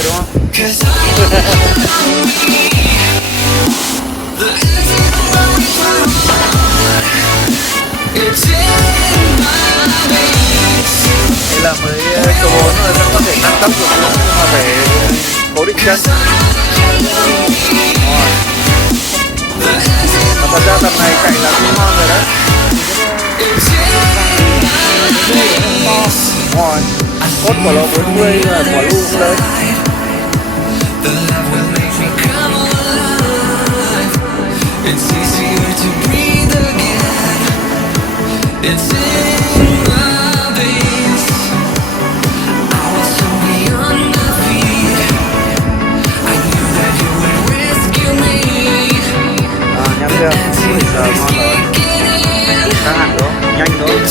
kia đúng không? Đây là mới số 4 rồi, vẫn có thể tăng tốc được nhưng mà phải cố định chân. Và thật ra tập này chạy là cũng ngon rồi đấy. Rồi, cốt của lò 40 và quả lu cũng lớn. Nhắm chưa? Bây giờ ngon rồi. Căng hẳn đúng không? Nhanh đúng không?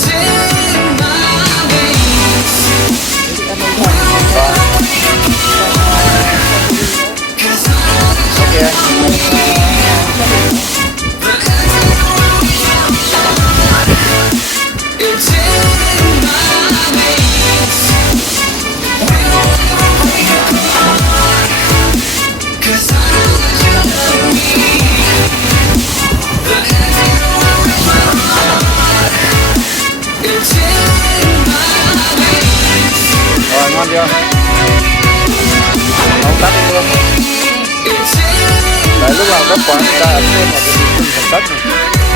Rồi ngon chưa? Không tắt đi luôn. Đấy, lúc nào gấp quá chúng ta ấn lên vào cái phần tắt này.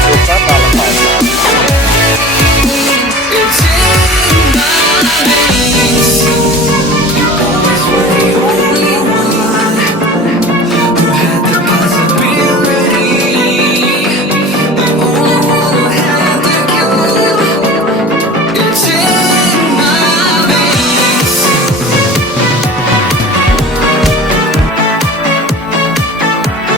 Chụp phát vào là phải.